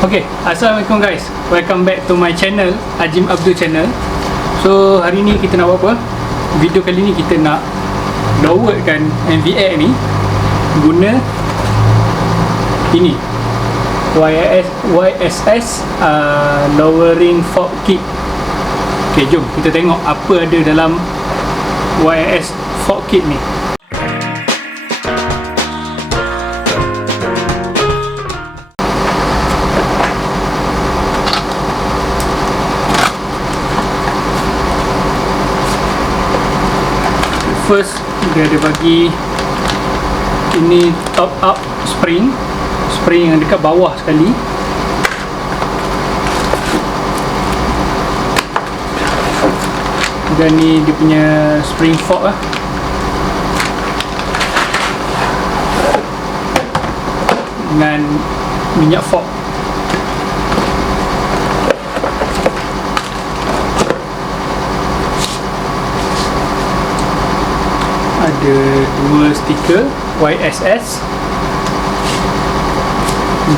Okay, Assalamualaikum guys. Welcome back to my channel, Ajim Abdul channel. So hari ni kita nak buat apa? Video kali ni kita nak downloadkan NVX ni guna ini YSS lowering fork kit. Okay, jom kita tengok apa ada dalam YSS fork kit ni. First, dia ada bagi ini top up spring yang dekat bawah sekali. Dan ni dia punya spring fork lah. Dengan minyak fork. Ada dua stiker YSS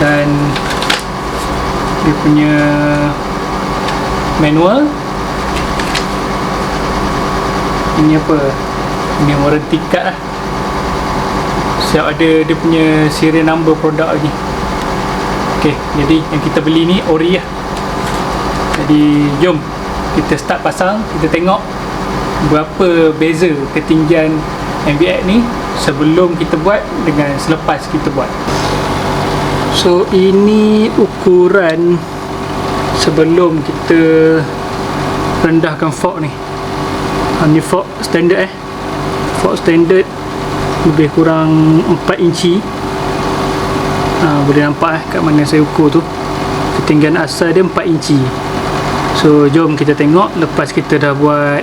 dan dia punya manual. Ini apa? Ini warranty card lah. Siap ada dia punya serial number produk lagi. Ok, jadi yang kita beli ni ori lah. Jadi jom kita start pasang. Kita tengok berapa beza ketinggian NVX ni sebelum kita buat dengan selepas kita buat. So ini ukuran sebelum kita rendahkan fork ni. Ni fork standard fork standard lebih kurang 4 inci. Boleh nampak kat mana saya ukur tu. Ketinggian asal dia 4 inci. So jom kita tengok lepas kita dah buat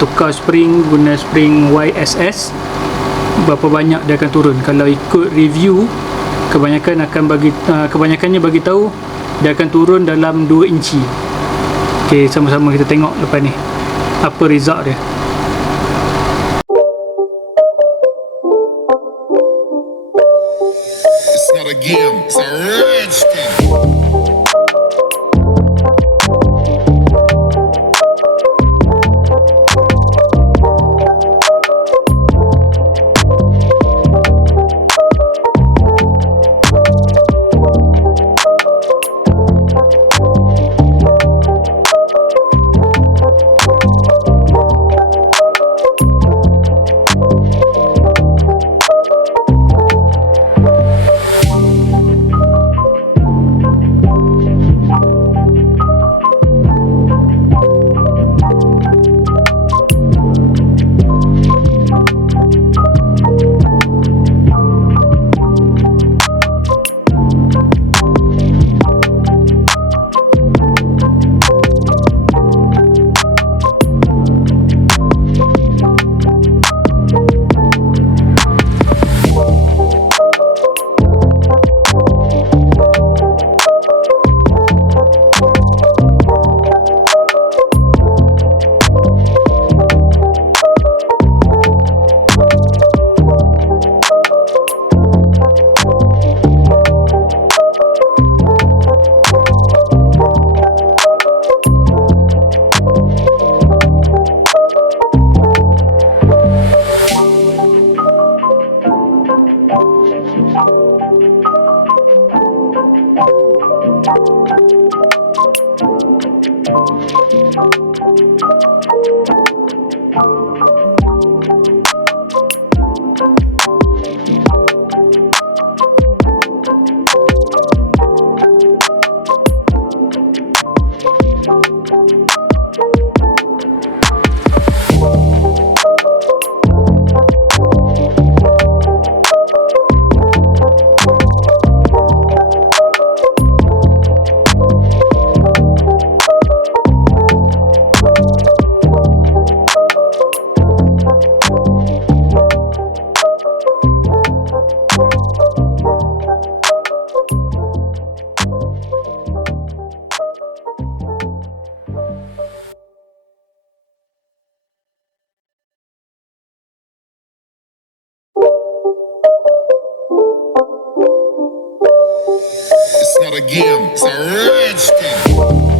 tukar spring guna spring YSS, berapa banyak dia akan turun. Kalau ikut review kebanyakannya bagi tahu dia akan turun dalam 2 inci. Okey, sama-sama kita tengok lepas ni apa result dia. It's not a game, it's a rich thing. not a game, it's a rich thing.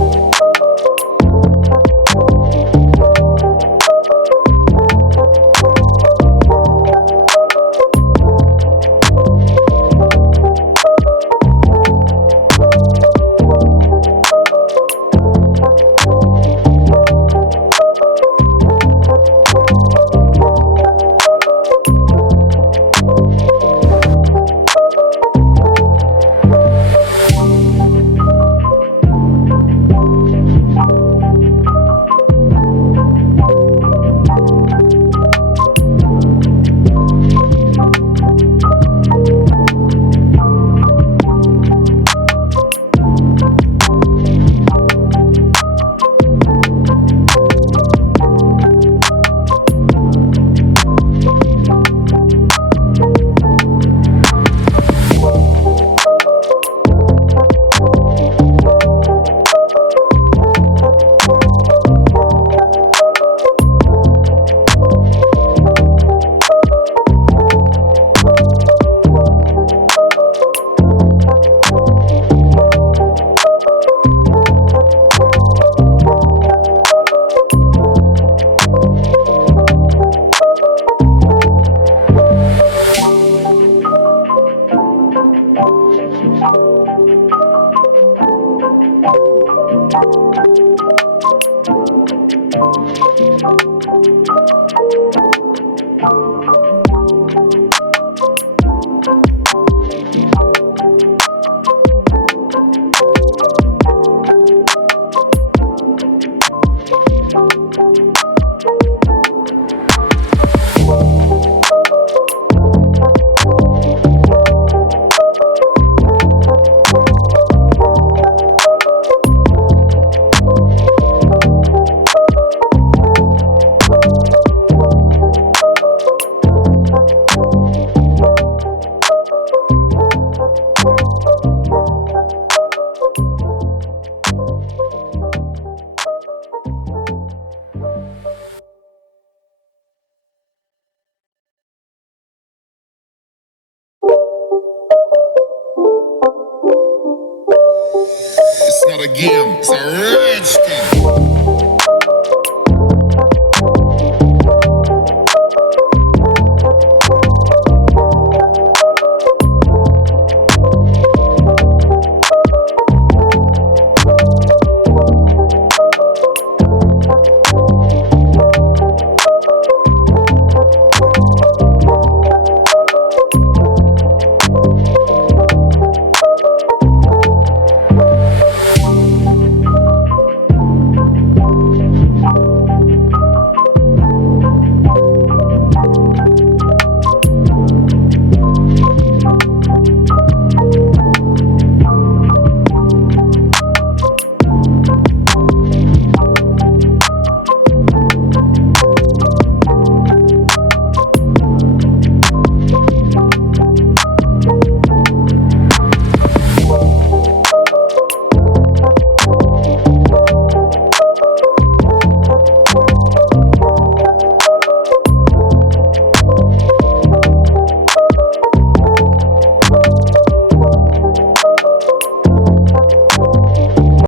It's not a game, it's a rich thing.